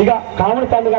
ఇక కామన్ పండుగ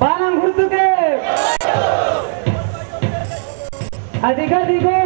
బాణం గుర్తుకే అదిగో దిగో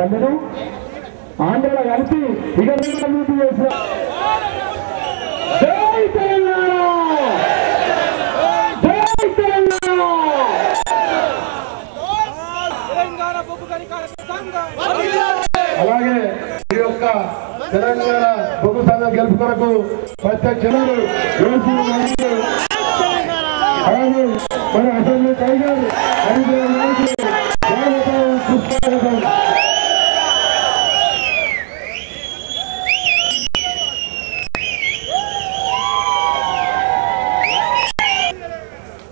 పొందడం ఆంధ్రలో కలిసి ఇక పూర్తి చేసిన జై తెలంగాణ, జై తెలంగాణ. అలాగే ఈ యొక్క తెలంగాణ బొగ్గు సంఘం గెలుపు కొరకు ప్రత్యక్షులు అలాగే మన అసెంబ్లీ టైగర్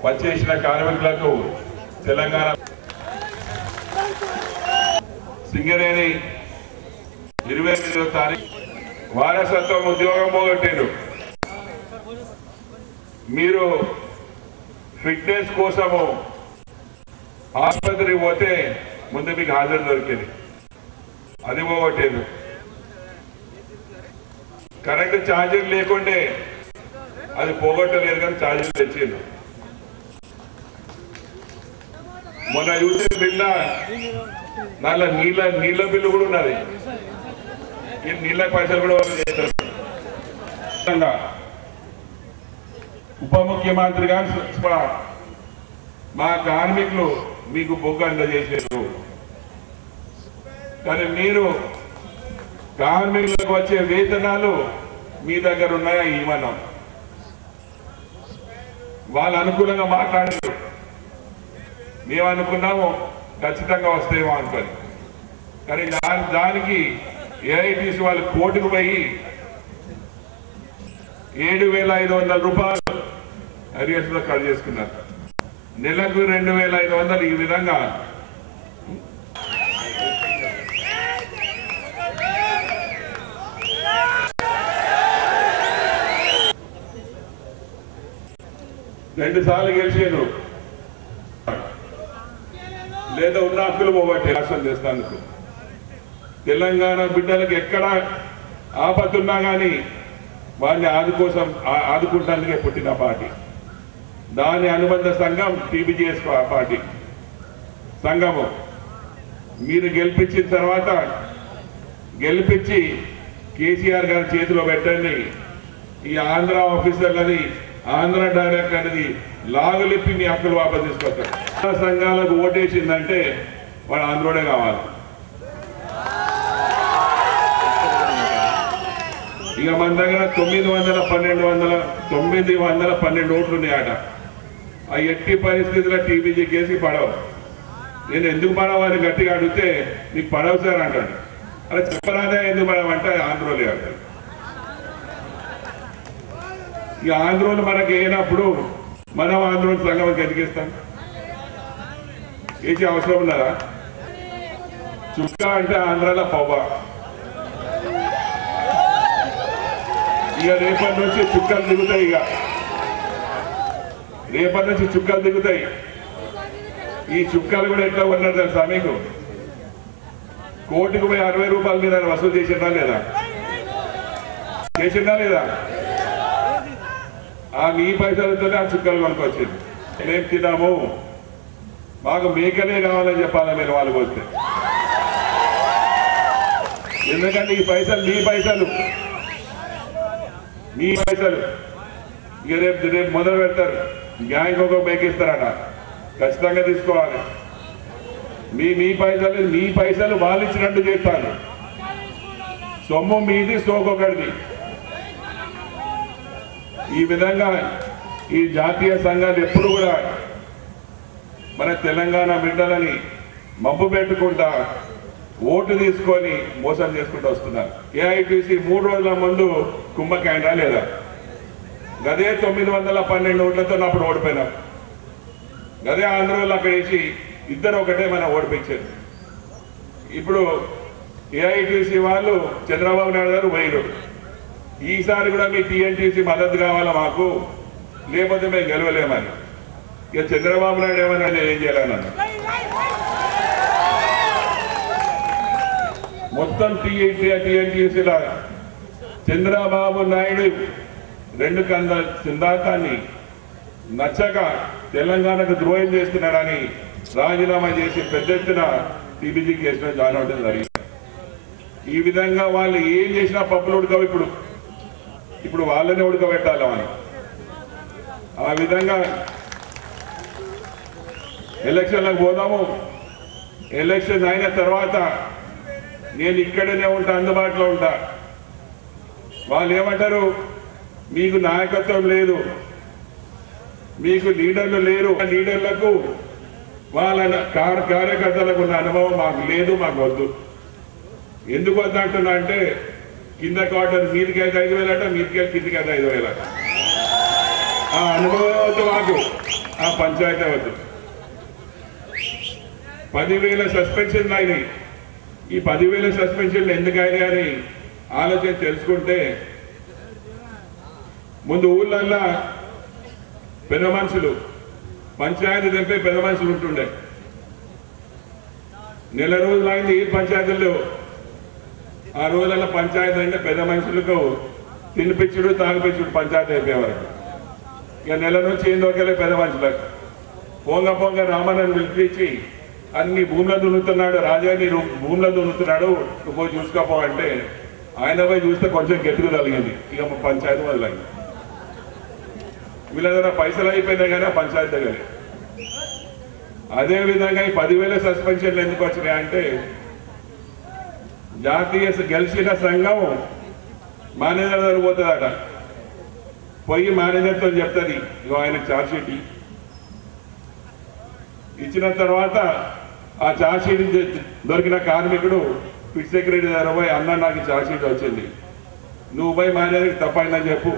పనిచేసిన కార్మికులకు తెలంగాణ సింగరేణి 28వ తారీఖు వారసత్వం ఉద్యోగం పోగొట్టారు. మీరు ఫిట్నెస్ కోసము ఆసుపత్రికి పోతే ముందు మీకు హాజరు దొరికేది, అది పోగొట్టారు. కరెంటు ఛార్జీలు లేకుండే అది పోగొట్టలేదు కానీ ఛార్జీలు తెచ్చిండు. మొన్న యూత్ బిల్ల దాంట్లో నీళ్ళ బిల్లు కూడా ఉన్నది. ఈ నీళ్ళ పైసలు కూడా వాళ్ళు చేస్తారు. ఉప ముఖ్యమంత్రి గారు మా కార్మికులు మీకు బొగ్గు అందజేసారు, కానీ మీరు కార్మికులకు వచ్చే వేతనాలు మీ దగ్గర ఉన్నాయా ఇవ్వనం. వాళ్ళు అనుకూలంగా మాట్లాడారు, మేము అనుకున్నాము ఖచ్చితంగా వస్తాయేమో అనుకోని, కానీ దానికి ఏఐటీసీ వాళ్ళు కోర్టుకు పోయి 7,500 రూపాయలు అరియర్స్ లో కట్ చేసుకున్నారు. నెలకు 2,500. ఈ విధంగా రెండు సార్లు గెలిచారు, లేదా ఉన్న హక్కులు పోగొట్టే రాష్ట్రం చేస్తానికి. తెలంగాణ బిడ్డలకు ఎక్కడ ఆపత్తున్నా కానీ వారిని ఆదుకుంటానికే పుట్టిన పార్టీ. దాని అనుబంధ సంఘం టీబీజీఎస్ పార్టీ సంఘము. మీరు గెలిపించిన తర్వాత గెలిపించి కేసీఆర్ గారి చేతిలో పెట్టండి. ఈ ఆంధ్ర ఆఫీసర్లని, ఆంధ్ర డైరెక్టర్ అనేది లాగులిప్పి మీ హక్కులు వాపసు తీసుకొస్తారు. సంఘాలకు ఓటేసిందంటే వాడు ఆంధ్రోడే కావాలి. ఇక మన దగ్గర 912 ఓట్లు ఉన్నాయట. ఆ ఎట్టి పరిస్థితుల్లో టీబీజీ కేసు పడవు. నేను ఎందుకు పడవని గట్టిగా అడిగితే నీకు పడవు సార్ అంటాడు. అలా చెప్పరాదే ఎందుకు పడవంటే ఆంధ్రోలే అంటాడు. ఇక ఆంధ్రోలు మనకి అయినప్పుడు మనం ఆంధ్రోలు సంఘం ఎదిగిస్తాం. ఏసీ అవసరం ఉన్నదా? చుక్క అంటే ఆంధ్రాలో పవ్వ. ఇక రేపటి నుంచి చుక్కలు దిగుతాయి. ఇక రేపటి నుంచి చుక్కలు దిగుతాయి. ఈ చుక్కలు కూడా ఎట్లా ఉన్నారు తెలుసా మీకు? కోటికి పోయి 60 రూపాయల మీద వసూలు చేసిందా లేదా? చేసిందా లేదా? ఆ మీ పైసలతోనే ఆ చుక్కలు కొనుక్కొచ్చింది. మేము తిన్నాము, మాకు మేకలే కావాలని చెప్పాలి మీరు వాళ్ళకి వస్తే. ఎందుకంటే ఈ పైసలు మీ పైసలు. ఇక రేపు మొదలు పెడతారు. గ్యాంగ్ ఒక మేకిస్తారట, ఖచ్చితంగా తీసుకోవాలి. మీ పైసలు వాళ్ళు ఇచ్చినట్టు చేస్తారు. సొమ్ము మీది, సోకొకటిది. ఈ విధంగా ఈ జాతీయ సంఘాలు ఎప్పుడు కూడా మన తెలంగాణ బిడ్డలని మబ్బు పెట్టుకుంటా ఓటు తీసుకొని మోసం చేసుకుంటూ వస్తున్నారు. ఏఐటీసీ 3 రోజుల ముందు కుంభకేంద్రా లేదా? గదే 912 ఓట్లతో అప్పుడు ఓడిపోయినాం. గదే ఆంధ్రలో అక్కడ వేసి ఇద్దరు ఒకటే మన ఓడిపించారు. ఇప్పుడు ఏఐటీసీ వాళ్ళు చంద్రబాబు నాయుడు గారు వైరు. ఈసారి కూడా మీ టీఎన్టీసీ మద్దతు కావాలా మాకు, లేకపోతే మేము గెలవలేమని. ఇక చంద్రబాబు నాయుడు ఏమన్నా ఏం చేయాలన్నా మొత్తం టీఎన్టీసీల చంద్రబాబు నాయుడు 2 కంద సిద్ధాంతాన్ని నచ్చక తెలంగాణకు ద్రోహం చేస్తున్నాడని రాజీనామా చేసి పెద్ద ఎత్తున టీబీజీ కేసులో జాయిన్ అవడం జరిగింది. ఈ విధంగా వాళ్ళు ఏం చేసినా పప్పులు ఉడకవు. ఇప్పుడు వాళ్ళనే ఉడకబెట్టాలి అని ఆ విధంగా ఎలక్షన్లకు పోదాము. ఎలక్షన్ అయిన తర్వాత నేను ఇక్కడనే ఉంటా, అందుబాటులో ఉంటా. వాళ్ళు ఏమంటారు, మీకు నాయకత్వం లేదు, మీకు లీడర్లు లేరు. లీడర్లకు వాళ్ళ కార్యకర్తలకు ఉన్న అనుభవం మాకు లేదు, మాకు వద్దు. ఎందుకు వద్దంటున్నా అంటే కింద క్వార్టర్ మీదికి అయితే 5,000 అట, మీదికి కిందికి అయితే 5,000 అట. ఆ అనుభవం వద్దు మాకు, ఆ పంచాయతీ వద్దు. 10,000 సస్పెన్షన్లు అయినాయి. ఈ 10,000 సస్పెన్షన్లు ఎందుకు అయినాయి అని ఆలోచన తెలుసుకుంటే ముందు ఊళ్ళల్లో పెద్ద మనుషులు, పంచాయతీ తెంపే పెద్ద మనుషులు ఉంటుండే. నెల రోజులు అయింది ఈ పంచాయతీలు. ఆ రోజుల్లో పంచాయతీ అంటే పెద్ద మనుషులకు తినిపించుడు తాగిపించుడు పంచాయతీ అయిపోయేవారు. ఇక నెల నుంచి ఏం దొరకలే పెద్ద మనుషులకు. పొంగ రామన్నను పిలిపించి అన్ని భూముల దున్నుతున్నాడు, రాజాని భూముల దున్నుతున్నాడు, నువ్వు పోయి చూసుకోపో అంటే ఆయన పోయి చూస్తే కొంచెం గట్టిగా కలిగింది. ఇక పంచాయతీ మొదలైంది. వీళ్ళ దగ్గర పైసలు అయిపోయినాయి కానీ ఆ పంచాయతీ దగ్గర. అదేవిధంగా ఈ 10,000 సస్పెన్షన్లు ఎందుకు వచ్చినాయి అంటే జాతీయ గెలిచిన సంఘం మేనేజర్ దగ్గర పోతుందట. పోయి మేనేజర్తో చెప్తుంది, ఇగో ఆయనకు ఛార్జ్షీట్ ఇచ్చిన తర్వాత ఆ ఛార్జ్షీట్ దొరికిన కార్మికుడు ఫిట్ సెక్రటరీ దగ్గర పోయి, అన్న నాకు ఛార్జ్షీట్ వచ్చింది, నువ్వు పోయి మేనేజర్కి తప్పైందని చెప్పు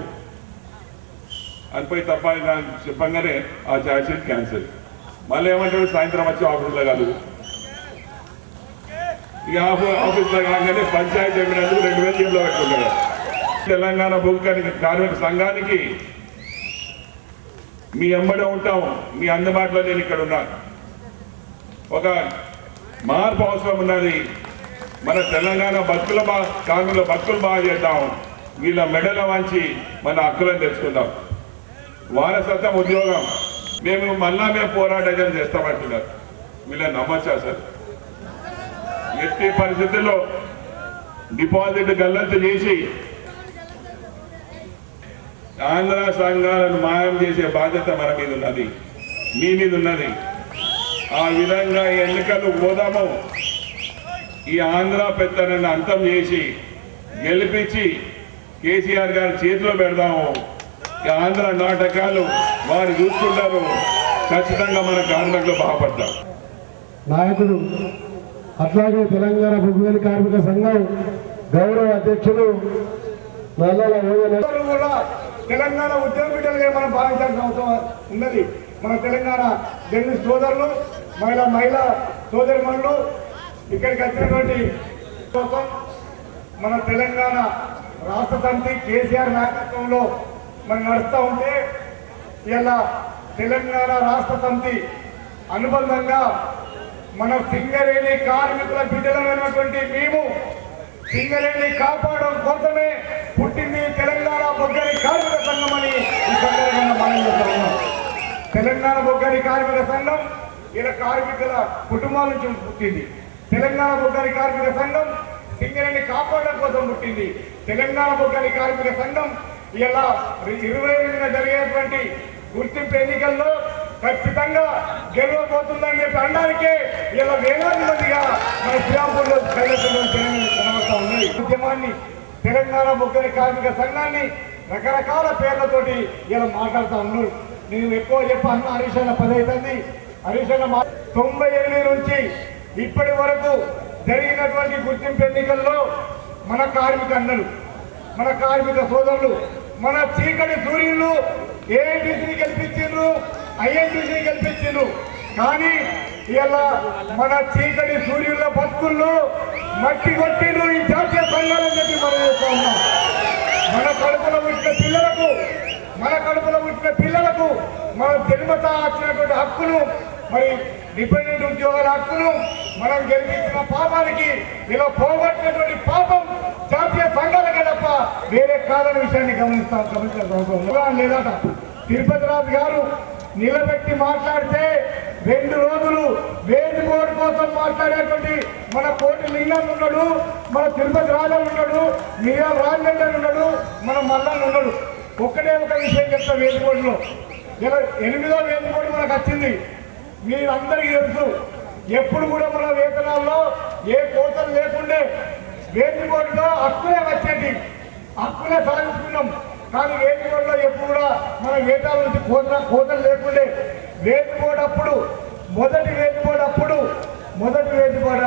అని పోయి తప్పైందా చెప్పంగానే ఆ ఛార్జ్షీట్ క్యాన్సిల్. మళ్ళీ ఏమంటాడు, సాయంత్రం వచ్చి ఆఫీస్లో కలుగు. ఇక ఆఫీస్లో కాగానే పంచాయతీ చెప్పినందుకు 2,000 జేబులో పెట్టుకుంటాడు. తెలంగాణ భూమి కార్మిక సంఘానికి మీ ఎంబడే ఉంటాం, మీ అందుబాటులో నేను ఇక్కడ ఉన్నాను. ఒక మార్పు అవసరం ఉన్నది. మన తెలంగాణ కార్మికుల భక్తులు బాగా చేద్దాం, వీళ్ళ మెడల వంచి మన హక్కులను తెచ్చుకుందాం. వారసత్వం ఉద్యోగం మేము పోరాటం చేస్తామంటున్నారు. వీళ్ళని నమ్మచ్చా సార్? ఎట్టి పరిస్థితుల్లో డిపాజిట్ గల్లంతు చేసి ఆంధ్ర సంఘాలను మాయం చేసే బాధ్యత మన మీద ఉన్నది, మీ మీద ఉన్నది. ఆ విధంగా ఎన్నికలు పోదాము. ఈ ఆంధ్ర పెత్తనాన్ని అంతం చేసి గెలిపించి కేసీఆర్ గారి చేతిలో పెడదాము. ఈ ఆంధ్ర నాటకాలు వారు చూసుకుంటారు. ఖచ్చితంగా మన కార్మికులు బాగుపడతారు. నాయకుడు అట్లాగే తెలంగాణ భూమి కార్మిక సంఘం గౌరవ అధ్యక్షులు నల్లల కూడా తెలంగాణ ఉద్యమ బిడ్డలుగా మనం భావించాల్సిన అవసరం ఉన్నది. మన తెలంగాణ జర్నలిస్ట్ సోదరులు, మహిళా సోదరిమణులు ఇక్కడికి వచ్చినటువంటి కోసం మన తెలంగాణ రాష్ట్ర సమితి కేసీఆర్ నాయకత్వంలో మనం నడుస్తూ ఉంటే ఇలా తెలంగాణ రాష్ట్ర సమితి అనుబంధంగా మన సింగరేణి కార్మికుల బిడ్డలమైనటువంటి మేము సింగరేణి కాపాడడం కోసమే పుట్టింది తెలంగాణ బొగ్గని కార్మిక సంఘం అని ఈ సందర్భంగా మనం చేస్తున్నాం. తెలంగాణ బొగ్గని కార్మిక సంఘం ఇలా కార్మికుల కుటుంబాల నుంచి పుట్టింది. తెలంగాణ బొగ్గని కార్మిక సంఘం సింగరేణి కాపాడడం కోసం పుట్టింది. తెలంగాణ బొగ్గని కార్మిక సంఘం ఇలా 28న జరిగేటువంటి గుర్తింపు ఎన్నికల్లో ఖచ్చితంగా గెలవబోతుందని చెప్పి అనడానికే ఇలా వేలాది మందిగా మన శ్రీరాంపూర్లో కనబడతా ఉన్నాయి. ఉద్యమాన్ని తెలంగాణ బొగ్గని కార్మిక సంఘాన్ని రకరకాల పేర్లతోటి ఇలా మాట్లాడుతూ ఉన్నారు. నేను ఎక్కువ చెప్పాను, హరీష్ అన్న 10 అవుతుంది. హరీష్ అన్న 98 నుంచి ఇప్పటి వరకు జరిగినటువంటి గుర్తింపు ఎన్నికల్లో మన కార్మిక అన్నలు, మన కార్మిక సోదరులు, మన చీకటి సూర్యులు ఏఐటీసీని గెలిపించిండ్రు, ఐఎన్టీసీని గెలిపించిండ్రు. కానీ ఇలా మన చీకటి సూర్యుల బతుకుల్లో మట్టి కొట్టిండ్రు ఈ జాతీయ సంఘాలని చెప్పి మనం చేస్తా ఉన్నాం. మన కడుపులో పుట్టిన పిల్లలకు మన జన్మత వచ్చినటువంటి హక్కులు, మరి డిపెండెంట్ ఉద్యోగాల హక్కులు మనం గెలిపించిన పాపానికి ఇలా పోగొట్టినటువంటి పాపం జాతీయ సంఘాలకే తప్ప వేరే కాదని విషయాన్ని గమనించాల్సిన అవసరం లేదట. తిరుపతి రాజు గారు నిలబెట్టి మాట్లాడితే 2 రోజులు వేది బోర్డు కోసం మాట్లాడేటువంటి మన కోటి లింగం ఉన్నాడు, మన తిరుపతి రాజన్ ఉన్నాడు, మీరా రాజేందర్ ఉన్నాడు, మన మల్లన్ ఉన్నాడు. ఒక్కటే ఒక విషయం చెప్తా, వేది బోర్డులో 8వ వేది బోర్డు మనకు వచ్చింది. మీరందరికీ తెలుసు, ఎప్పుడు కూడా మన వేతనాల్లో ఏ కోతలు లేకుండే వేది బోర్డులో హక్కులే వచ్చేటి, హక్కులే సాధించుకున్నాం. కానీ వేది బోర్డులో ఎప్పుడు కూడా మన వేతనాల నుంచి కోతలు లేకుండే. వేది బోర్డు అప్పుడు మొదటి వేది బోర్డు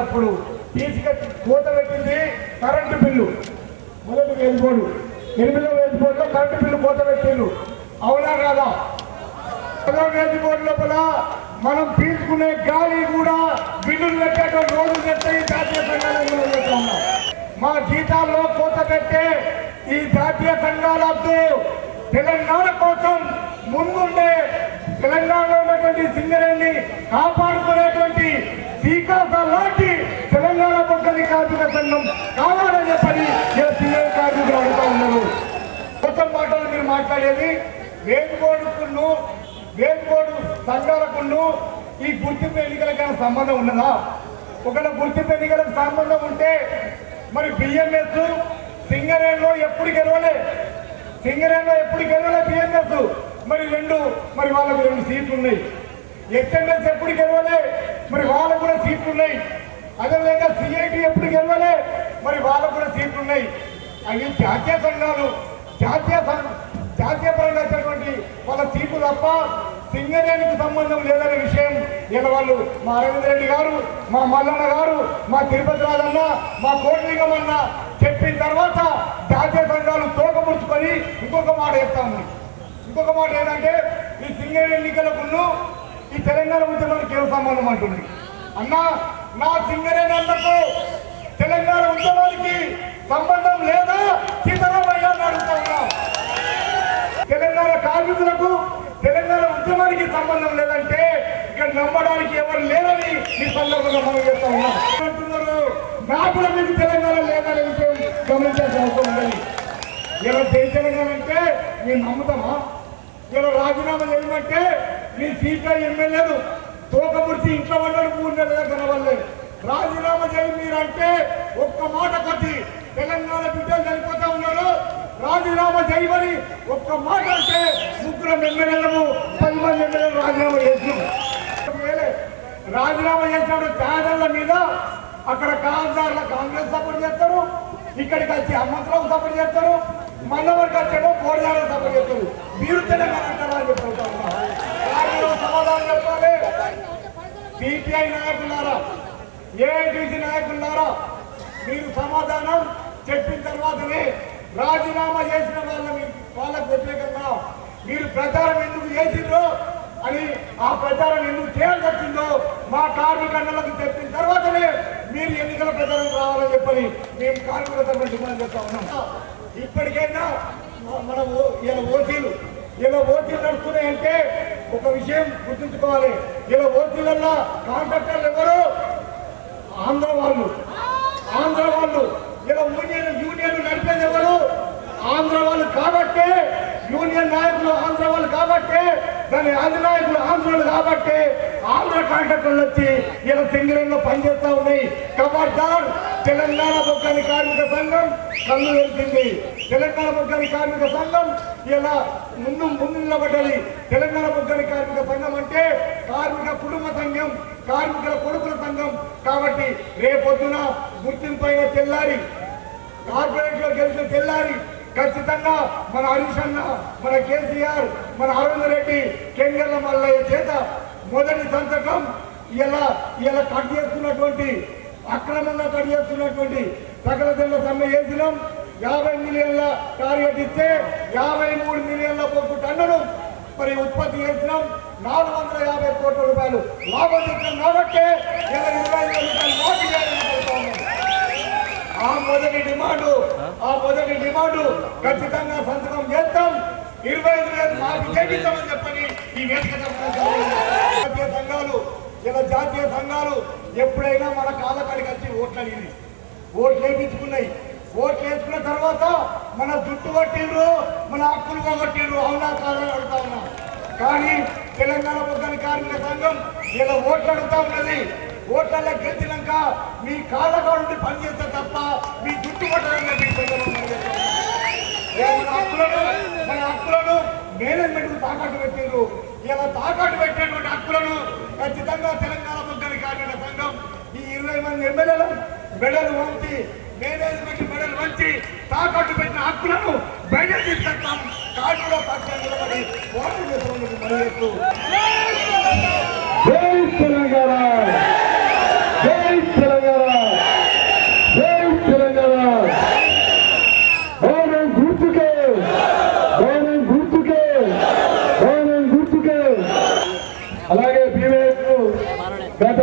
అప్పుడు తీసుకొచ్చి కోత పెట్టింది కరెంటు బిల్లు. మొదటి వేది బోర్డు 8వ వేది బోర్డులో కరెంటు బిల్లు కోత పెట్టిండు. అవునా కాదా? 10వ వేది బోర్డు లోపల మనం తీసుకునే గాలి కూడా బిల్లులు పెట్టేటువంటి రోజులు తెస్తాయి. జాతీయ సంఘాలు మా జీతాల్లో కోత పెట్టే ఈ జాతీయ సంఘాలతో తెలంగాణ కోసం ముందుండే తెలంగాణలో ఉన్నటువంటి సింగరేణిని కాపాడుకునేటువంటి శ్రీకాంత లాంటి తెలంగాణ బొగ్గని కార్మిక సంఘం కావాలని చెప్పని సింగరేణి కార్మికులు అడుగుతా ఉన్నారు. మొత్తం మాటలు మీరు మాట్లాడేది వేది బోర్డు సంఘాలకును ఈ గుర్తింపు ఎన్నికలకైనా సంబంధం ఉన్నదా? ఒకవేళ గుర్తింపు ఎన్నికలకు సంబంధం ఉంటే మరి బిఎంఎస్ సింగరేణిలో ఎప్పుడు గెలవలే బిఎంఎస్ మరి వాళ్ళకు 2 సీట్లు ఉన్నాయి. హెచ్ఎంఎస్ ఎప్పుడు గెలవలే, మరి వాళ్ళకు కూడా సీట్లు ఉన్నాయి. అదేవిధంగా సిఐటి ఎప్పుడు గెలవలే, మరి వాళ్ళకు కూడా సీట్లు ఉన్నాయి. అవి జాతీయ సంఘాలు జాతీయ పరంగా వచ్చినటువంటి వాళ్ళ సీట్లు తప్ప సింగరేణికి సంబంధం లేదనే విషయం ఇలా వాళ్ళు మా అరవింద్ రెడ్డి గారు, మా మల్లన్న గారు, మా తిరుపతి రాజన్న, మా కోటిలింగం అన్న చెప్పిన తర్వాత జాతీయ సంఘాలు తోకముడుచుకొని ఇంకొక మాట చెప్తాము. ఇంకొక మాట ఏంటంటే ఈ సింగరేణి ఎన్నికలకు ఈ తెలంగాణ ఉద్యమానికి ఏం సంబంధం అంటుంది. అన్నా, నా సింగరేణి అన్నకు తెలంగాణ ఉద్యమానికి సంబంధం లేదా? సీతారామయ్య అడుగుతా ఉన్నా. తెలంగాణ కార్మికులకు తెలంగాణ ఉద్యమానికి సంబంధం లేదంటే ఇక్కడ నమ్మడానికి ఎవరు లేరని ఈ సందర్భంగా మనం చెప్తా ఉన్నాం. అంటున్నారు నాకు మీకు తెలంగాణ లేదనే విషయం గమనించాల్సిన అవసరం ఉందని. ఇలా జై తెలంగాణ అంటే మేము నమ్ముతామా? ఇలా రాజీనామా చేయమంటే మీ సీట్ల ఎమ్మెల్యేలు తోకముడిచి ఇంట్లో వాళ్ళని 3 నెలల కనవల్లే. రాజీనామా చేయి మీరంటే ఒక్క మాట కొద్ది తెలంగాణ బిడ్డలు చనిపోతా ఉన్నారు. రాజీనామా చేయమని ఒక్క మాట అంటే 3 ఎమ్మెల్యేలను 10 మంది ఎమ్మెల్యేలు రాజీనామా చేసినాం. రాజీనామా చేసినప్పుడు పేదల మీద అక్కడ కాంగ్రెస్ సపోర్ట్ చేస్తారు, ఇక్కడికి వచ్చి హనుమంతరావు సపోర్ట్ చేస్తారు, మన్నవరికి వచ్చేమో కోడియాలను సపోర్ట్ చేస్తారు. మీరు తెలంగాణ అంటారా అని చెప్తా సమాధానం చెప్పాలి. సిపిఐ నాయకులారా, ఏఐటీసీ నాయకులారా, మీరు సమాధానం చెప్పిన తర్వాతనే రాజీనామా చేసిన వాళ్ళకు వ్యతిరేకంగా మీరు ప్రచారం ఎందుకు చేసిండ్రో అని, ఆ ప్రచారం ఎందుకు చేయాల్సి వచ్చిందో మా కార్మికులకు చెప్పిన తర్వాతనే మీరు ఎన్నికల ప్రచారం రావాలని చెప్పని మేము కార్మికుల తరఫున డిమాండ్ చేస్తా ఉన్నాం. ఇప్పటికైనా మన ఇలా ఓసీలు నడుస్తున్నాయంటే ఒక విషయం గుర్తుంచుకోవాలి. ఇలా ఓసీలల్లో కాంట్రాక్టర్లు ఎవరు? ఆంధ్ర వాళ్ళు. ఇలా యూనియన్ నడిపేది ఎవరు? ఆంధ్ర వాళ్ళు కాబట్టే, యూనియన్ నాయకులు ఆంధ్ర వాళ్ళు కాబట్టే, దాని అధినాయకులు ఆంధ్రులు కాబట్టే ఆంధ్ర కాంట్రాక్టర్లు వచ్చి ఇలా సింగరేణిలో పనిచేస్తా ఉన్నాయి. ఖబర్దార్, తెలంగాణ బొగ్గని కార్మిక సంఘం కన్ను వెళ్తుంది. తెలంగాణ బొగ్గని కార్మిక సంఘం ఇలా ముందు నిలబడ్డది. తెలంగాణ బొగ్గని కార్మిక సంఘం అంటే కార్మిక కుటుంబ సంఘం, కార్మికుల కొడుకుల సంఘం. కాబట్టి రేపొద్దున గుర్తింపైన తెల్లారి, కార్పొరేట్ లో గెలిచిన తెల్లారి ఖచ్చితంగా మన హరీష్ అన్న, మన కేసీఆర్, మన అరవింద్ రెడ్డి, కెంగర్ల మల్లయ్య చేత మొదటి సంతకం ఇలా కట్ చేస్తున్నటువంటి, అక్రమంగా కట్ చేస్తున్నటువంటి సకల జనుల సమ్మె చేసినాం. 50 మిలియన్ల టార్గెట్ ఇస్తే 53 మిలియన్ల బొగ్గు టన్నులు మరి ఉత్పత్తి చేసినాం. 450 కోట్ల రూపాయలు లాభం తెచ్చాం. కాబట్టి 25 రూపాయలు మాఫీ చేయాలని ఆ మొదటి డిమాండు ఖచ్చితంగా సంతకం చేస్తాం. 25,000 మాఫీ చేయించామని చెప్పని ఈ వేదిక జాతీయ సంఘాలు ఎప్పుడైనా మన కాళ్ళ కాడికి వచ్చి ఓట్లు అడిగింది, ఓట్లు వేయించుకున్నాయి. ఓట్లు వేసుకున్న తర్వాత మన జుట్టు కొట్టిండ్రు, మన హక్కులు పోగొట్టిండ్రు. అవునా కాదని అడుగుతా ఉన్నా. కానీ తెలంగాణ బొగ్గని కార్మిక సంఘం ఇలా ఓట్లు అడుగుతా ఉన్నది. ఓట్లలో గెలిచినాక మీ కాళ్ళగా ఉండి పనిచేస్తే తప్ప మీ జుట్టు పట్టడంగా మీ మన హక్కులను మేనేజ్మెంట్ తాకట్టు పెట్టారు. ఇలా తాకట్టు పెట్టినటువంటి హక్కులను ఖచ్చితంగా తెలంగాణ బొగ్గని కార్మిక సంఘం ఈ 20 మంది ఎమ్మెల్యేలు మెడలు వంచి మేనేజ్మెంట్ మెడలు వంచి తాకట్టు పెట్టిన హక్కులను బయట తీసుకొస్తాం. కార్మికుల పక్షాన్ని నిలబడి పోరాటం చేస్తున్నందుకు మరొకరు జై తెలంగాణ, జై తెలంగాణ, జై తెలంగాణ. భవనం గుర్తుకే, భవనం గుర్తుకే, భవనం గుర్తుకే. అలాగే బీవైఎస్ గత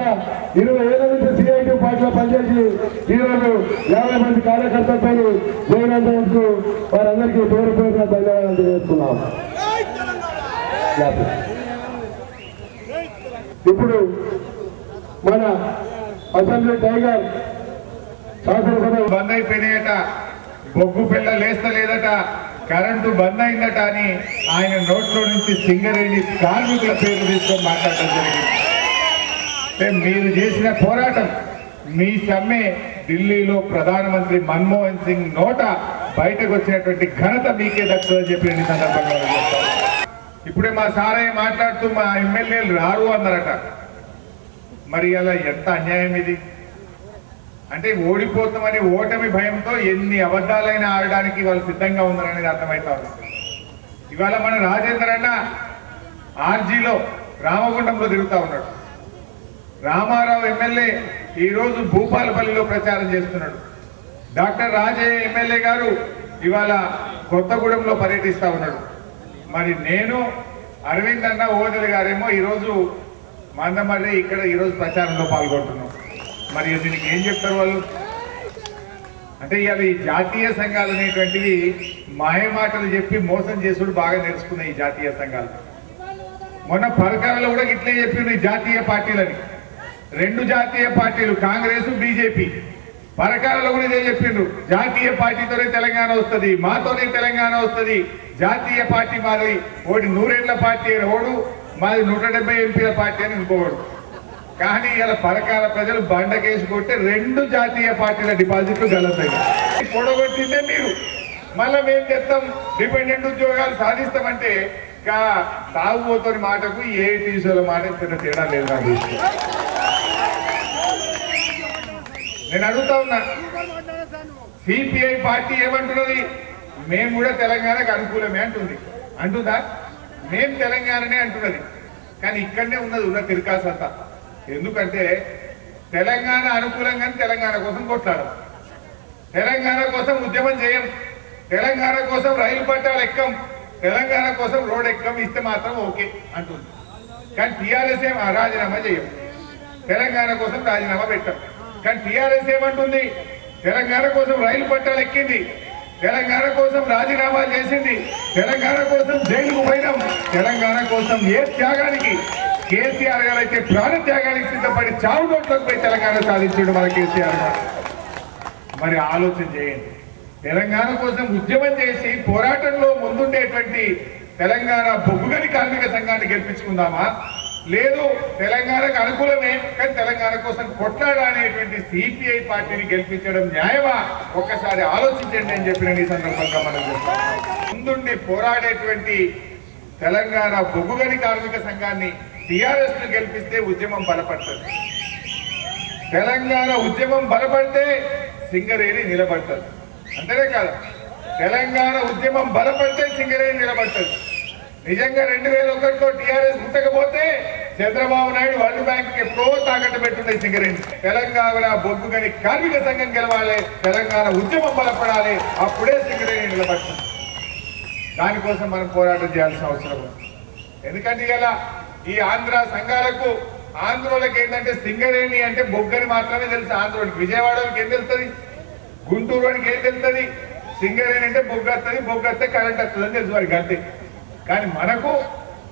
20 ఏళ్ల నుంచి సిఐటి పార్టీలో పనిచేసి ఈరోజు 50 మంది కార్యకర్తలతో జైనందుకు వారందరికీ పేరు పేరున ధన్యవాదాలు తెలియజేస్తున్నాం. ఇప్పుడు మన అసెంబ్లీ టైగర్ శాసనసభ బంద్ అయిపోయినాయట, బొగ్గు పిల్ల లేస్తలేదట, కరెంటు బంద్ అయిందట అని ఆయన నోట్లో నుంచి సింగరేణి కార్మికుల పేర్లు తీసుకొని మాట్లాడటం జరిగింది. మీరు చేసిన పోరాటం, మీ సమ్మె ఢిల్లీలో ప్రధానమంత్రి మన్మోహన్ సింగ్ నోట బయటకు వచ్చినటువంటి ఘనత మీకే దక్కుతుందని చెప్పి ఈ సందర్భంగా చెప్తాను. ఇప్పుడే మా సారయ్య మాట్లాడుతూ మా ఎమ్మెల్యేలు రారు అన్నారట. మరి అలా ఎంత అన్యాయం ఇది! అంటే ఓడిపోతామని ఓటమి భయంతో ఎన్ని అబద్ధాలైనా ఆడడానికి వాళ్ళు సిద్ధంగా ఉన్నారనేది అర్థమవుతా ఉంది. ఇవాళ మన రాజేందర్ అన్న ఆర్జీలో రామగుండంలో తిరుగుతూ ఉన్నాడు. రామారావు ఎమ్మెల్యే ఈరోజు భూపాలపల్లిలో ప్రచారం చేస్తున్నాడు. డాక్టర్ రాజయ్య ఎమ్మెల్యే గారు ఇవాళ కొత్తగూడెంలో పర్యటిస్తూ ఉన్నాడు. మరి నేను అరవింద్ అన్న ఓదెల గారేమో ఈరోజు మందమర్రి ఇక్కడ ఈరోజు ప్రచారంలో పాల్గొంటున్నాం. మరి దీనికి ఏం చెప్తారు వాళ్ళు? అంటే ఇవాళ ఈ జాతీయ సంఘాలు అనేటువంటివి మాయమాటలు చెప్పి మోసం చేసుడు బాగా నేర్చుకున్నాయి ఈ జాతీయ సంఘాలు. మొన్న పరకాలలో కూడా ఇట్లే చెప్పిండు ఈ జాతీయ పార్టీలని. 2 జాతీయ పార్టీలు కాంగ్రెస్ బీజేపీ పరకాలలో కూడా ఇదే చెప్పిండ్రు. జాతీయ పార్టీతోనే తెలంగాణ వస్తుంది, మాతోనే తెలంగాణ వస్తుంది, జాతీయ పార్టీ మాది, ఓడి 100 ఏళ్ల పార్టీ ఓడు, మాది 170 ఎంపీల పార్టీ అని ఇంకోడు. కానీ ఇలా పరకాల ప్రజలు బండకేసి కొట్టే 2 జాతీయ పార్టీల డిపాజిట్లు గలతాయి. పొడగొట్టిందే మీరు. మళ్ళీ మేము చెప్తాం డిపెండెంట్ ఉద్యోగాలు సాధిస్తామంటే తాగుబోతుని మాటకు ఏ టీసీల మాట పెద్ద తేడా లేదు. నా దృష్టి నేను అడుగుతా ఉన్నా, సిపిఐ పార్టీ ఏమంటున్నది? మేము కూడా తెలంగాణకు అనుకూలమే అంటుంది. అంటుందా? మేము తెలంగాణనే అంటున్నది. కానీ ఇక్కడనే ఉన్న తిరకాసంతా. ఎందుకంటే తెలంగాణ అనుకూలంగానే తెలంగాణ కోసం కొట్లాడం, తెలంగాణ కోసం ఉద్యమం చేయం, తెలంగాణ కోసం రైలు పట్టాలు ఎక్కం, తెలంగాణ కోసం రోడ్ ఎక్కం, ఇస్తే మాత్రం ఓకే అంటుంది. కానీ టీఆర్ఎస్ ఏం రాజీనామా చేయం, తెలంగాణ కోసం రాజీనామా పెట్టాం. కానీ టీఆర్ఎస్ ఏమంటుంది? తెలంగాణ కోసం రైలు పట్టాలు ఎక్కింది, తెలంగాణ కోసం రాజీనామా చేసింది, తెలంగాణ కోసం జైలుకు పోయినాం, తెలంగాణ కోసం ఏ త్యాగానికి కేసీఆర్ గారు అయితే ప్రాణ త్యాగానికి సిద్ధపడి చావు నోట్లోకి పోయి తెలంగాణ సాధించాడు మన కేసీఆర్ గారు. మరి ఆలోచన చేయండి. తెలంగాణ కోసం ఉద్యమం చేసి పోరాటంలో ముందుండేటువంటి తెలంగాణ బొగ్గుగని కార్మిక సంఘాన్ని గెలిపించుకుందామా, లేదు తెలంగాణకు అనుకూలమే కానీ తెలంగాణ కోసం కొట్లాడనేటువంటి సిపిఐ పార్టీని గెలిపించడం న్యాయమా? ఒక్కసారి ఆలోచించండి అని చెప్పిన ఈ సందర్భంగా మనం ముందుండి పోరాడేటువంటి తెలంగాణ బొగ్గుగని కార్మిక సంఘాన్ని టిఆర్ఎస్ ను గెలిపిస్తే ఉద్యమం బలపడుతుంది. తెలంగాణ ఉద్యమం బలపడితే సింగరేణి నిలబడుతుంది. అంతేనే కాదు, తెలంగాణ ఉద్యమం బలపడితే సింగరేణి నిలబడుతుంది. నిజంగా 2001లో టిఆర్ఎస్ పుట్టకపోతే చంద్రబాబు నాయుడు వరల్డ్ బ్యాంక్ ఎప్పుడో తాకట్టు పెట్టుండే సింగరేణి. తెలంగాణ బొగ్గుగని కార్మిక సంఘం గెలవాలి, తెలంగాణ ఉద్యమం బలపడాలి, అప్పుడే సింగరేణి నిలబడుతుంది. దానికోసం మనం పోరాటం చేయాల్సిన అవసరం ఉంది. ఎందుకంటే ఇలా ఈ ఆంధ్ర సంఘాలకు ఆంధ్రోళ్ళకి ఏంటంటే సింగరేణి అంటే బొగ్గని మాత్రమే తెలుసు. ఆంధ్రోడికి విజయవాడకి ఏం తెలుస్తుంది, గుంటూరుకి ఏం తెలుస్తుంది? సింగరేణి అంటే బొగ్గు వస్తుంది, బొగ్గు వస్తే కరెంట్ వస్తుంది అని తెలుసు వాడికి అంతే. కానీ మనకు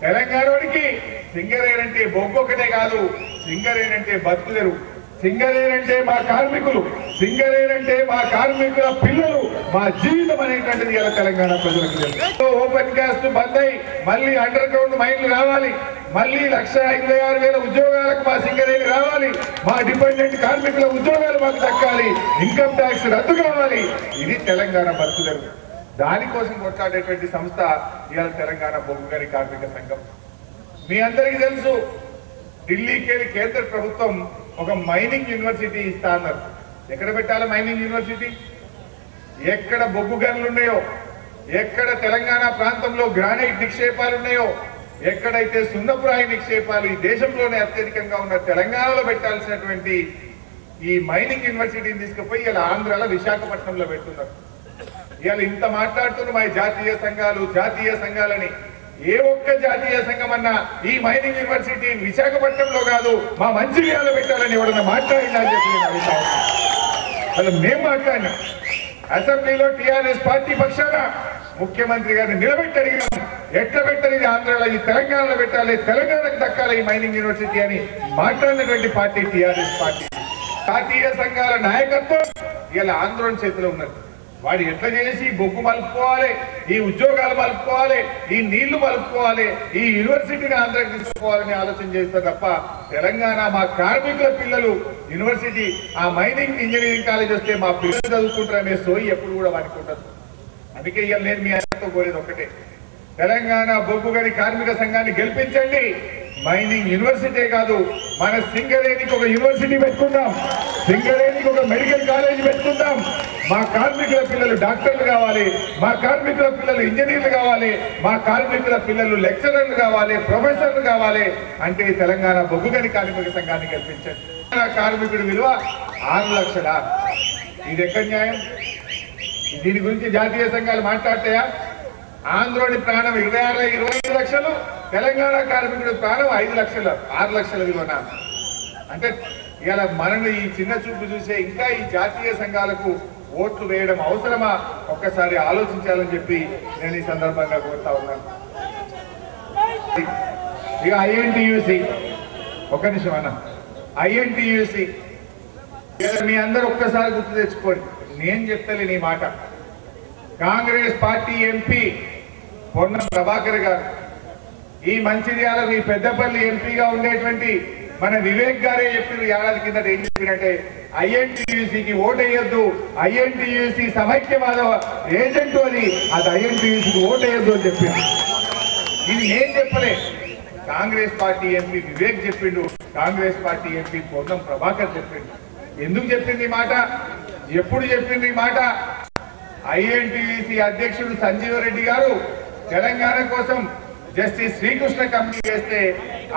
తెలంగాణకి సింగరేణి అంటే బొగ్గు ఒకటే కాదు, సింగరేణి అంటే బతుకుదెరు, సింగరేణి అంటే మా కార్మికులు, సింగరేణి అంటే మా కార్మికుల పిల్లలు, మా జీవితం అనేటువంటిది ఇలా తెలంగాణ ప్రజలకు తెలుసు. ఓపెన్ కాస్ట్ బంద్ అయి మళ్ళీ అండర్ గ్రౌండ్ మైన్లు రావాలి, మళ్ళీ 1,56,000 ఉద్యోగాలకు మా సింగరేణి రావాలి, మా డిపెండెంట్ కార్మికుల ఉద్యోగాలు మాకు దక్కాలి, ఇన్కమ్ ట్యాక్స్ రద్దు కావాలి. ఇది తెలంగాణ బతుకుదెరువు. దానికోసం కొట్లాడేటువంటి సంస్థ ఇవాళ తెలంగాణ బొగ్గు గని కార్మిక సంఘం. మీ అందరికీ తెలుసు, ఢిల్లీకి కేంద్ర ప్రభుత్వం ఒక మైనింగ్ యూనివర్సిటీ ఇస్తా అన్నారు. ఎక్కడ పెట్టాలి మైనింగ్ యూనివర్సిటీ? ఎక్కడ బొగ్గు గనులు ఉన్నాయో, ఎక్కడ తెలంగాణ ప్రాంతంలో గ్రానైట్ నిక్షేపాలు ఉన్నాయో, ఎక్కడైతే సున్నపురాయి నిక్షేపాలు ఈ దేశంలోనే అత్యధికంగా ఉన్న తెలంగాణలో పెట్టాల్సినటువంటి ఈ మైనింగ్ యూనివర్సిటీని తీసుకుపోయి ఇలా ఆంధ్రాలో విశాఖపట్నంలో పెడుతున్నారు. ఇవాళ ఇంత మాట్లాడుతున్న మా జాతీయ సంఘాలని ఏ ఒక్క జాతీయ సంఘం అన్నా ఈ మైనింగ్ యూనివర్సిటీ విశాఖపట్నంలో కాదు మా మంచిర్యాలలో పెట్టాలని ఎవరన్నా మాట్లాడినా అని చెప్పి నేను అడుగుతా ఉన్నా. అసలు మేము మాట్లాడినా అసెంబ్లీలో టీఆర్ఎస్ పార్టీ పక్షాన ముఖ్యమంత్రి గారిని నిలబెట్టి అడిగినాం, ఎట్లా పెట్టాలి ఇది ఆంధ్రాలో, ఈ తెలంగాణలో పెట్టాలి, తెలంగాణకు దక్కాలి ఈ మైనింగ్ యూనివర్సిటీ అని మాట్లాడినటువంటి పార్టీ టీఆర్ఎస్ పార్టీ. జాతీయ సంఘాల నాయకత్వం ఇలా ఆందోళన చేతిలో ఉన్నది. వాడు ఎట్లా చేసి బొగ్గు మలుపుకోవాలి, ఈ ఉద్యోగాలు మలుపుకోవాలి, ఈ నీళ్లు మలుపుకోవాలి, ఈ యూనివర్సిటీని ఆంధ్రాకి తీసుకుపోవాలని ఆలోచన చేస్తారు తప్ప తెలంగాణ మా కార్మికుల పిల్లలు యూనివర్సిటీ ఆ మైనింగ్ ఇంజనీరింగ్ కాలేజ్ వస్తే మా పిల్లలు చదువుకుంటారనే సోయి ఎప్పుడు కూడా వారికి ఉండదు. అందుకే ఇవాళ నేను మీ అందరితో కోరేది ఒకటే, తెలంగాణ బొగ్గు గని కార్మిక సంఘాన్ని గెలిపించండి. మైనింగ్ యూనివర్సిటీ కాదు, మన సింగరేణికి ఒక యూనివర్సిటీ పెట్టుకుందాం, సింగరేణికి ఒక మెడికల్ కాలేజ్ పెట్టుకుందాం. మా కార్మికుల పిల్లలు డాక్టర్లు కావాలి, మా కార్మికుల పిల్లలు ఇంజనీర్లు కావాలి, మా కార్మికుల పిల్లలు లెక్చరర్లు కావాలి, ప్రొఫెసర్లు కావాలి. అంటే తెలంగాణ బొగ్గు గని కార్మిక సంఘాన్ని గెలిపించండి. కార్మికుడి విలువ 6 లక్షలా? ఇది ఎక్కడ న్యాయం? దీని గురించి జాతీయ సంఘాలు మాట్లాడతాయా? ఆంధ్రోని ప్రాణం 25 లక్షలు, తెలంగాణ కార్మికుడి ప్రాణం 5 లక్షలు, 6 లక్షల విలువన. అంటే ఇలా మనల్ని ఈ చిన్న చూపు చూసే ఇంకా ఈ జాతీయ సంఘాలకు ఓట్లు వేయడం అవసరమా? ఒక్కసారి ఆలోచించాలని చెప్పి నేను ఈ సందర్భంగా కోరుతా ఉన్నాను. ఇక ఐఎన్టీయూసీ, ఒక్క నిమిషం అన్న, ఐఎన్టీయూసీ మీ అందరూ ఒక్కసారి గుర్తు తెచ్చుకోండి. నేను చెప్తలేని ఈ మాట. కాంగ్రెస్ పార్టీ ఎంపీ పొన్నం ప్రభాకర్ గారు, ఈ మంచిర్యాల ఈ పెద్దపల్లి ఎంపీగా ఉండేటువంటి మన వివేక్ గారే చెప్పారు ఏడాది కిందట. ఏం చెప్పినట్టే ఐఎన్టీయూసీకి ఓటేయొద్దు, ఐఎన్టీయూసీ సమైక్యవాద ఏజెంటు అని, అది ఐఎన్టీయూసీకి ఓటేయొద్దు అని చెప్పిండు. ఇది నేను చెప్పలే, కాంగ్రెస్ పార్టీ ఎంపీ వివేక్ చెప్పిండు, కాంగ్రెస్ పార్టీ ఎంపీ పొన్నం ప్రభాకర్ చెప్పిండు. ఎందుకు చెప్పింది ఈ మాట? ఎప్పుడు చెప్పింది ఈ మాట? ఐఎన్టీయూసీ అధ్యక్షుడు సంజీవరెడ్డి గారు తెలంగాణ కోసం జస్టిస్ శ్రీకృష్ణ కమిటీ వేస్తే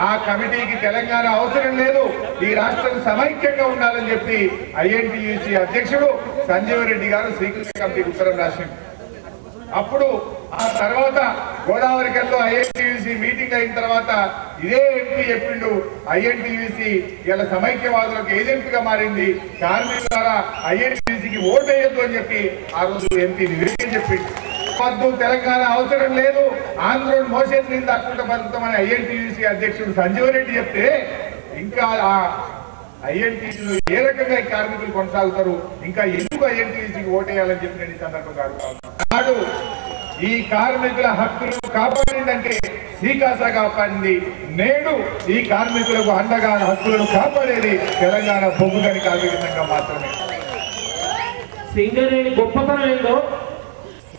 ఆ కమిటీకి తెలంగాణ అవసరం లేదు, ఈ రాష్ట్రం సమైక్యంగా ఉండాలని చెప్పి ఐఎన్టీయూసీ అధ్యక్షుడు సంజీవరెడ్డి గారు శ్రీకృష్ణ కమిటీకి ఉత్తరం రాసింది. అప్పుడు ఆ తర్వాత గోదావరికల్లో ఐఎన్టీయూసీ మీటింగ్ అయిన తర్వాత ఇదే ఎంపీ చెప్పిండు, ఐఎన్టీయూసీ ఇలా సమైక్యవాదులకు ఏజెంట్ గా మారింది, కార్మికులారా ఐఎన్టీయూసీకి ఓటేయొద్దు అని చెప్పి ఆ రోజు ఎంపీ వివేక్ చెప్పిండు. వద్దు, తెలంగాణ అవసరం లేదు, ఆంధ్రోని మోసేది నింద అక్కడ బతుకుతామని ఐఎన్టీయూసీ అధ్యక్షుడు సంజీవరెడ్డి చెప్తే ఇంకా ఆ ఐఎన్టీయూసీలో ఏ రకంగా ఈ కార్మికులు కొనసాగుతారు, ఇంకా ఎందుకు ఐఎన్టీయూసీకి ఓటేయాలని చెప్పి నేను ఈ సందర్భంగా అడుగుతాను. ఈ కార్మికుల హక్కులు కాపాడిందంటే శ్రీకాస కాపాడింది, నేడు ఈ కార్మికులకు అండగా హక్కులను కాపాడేది తెలంగాణ బొగ్గు గని కార్మిక సంఘం మాత్రమే. సింగరేణి గొప్పతనం ఏందో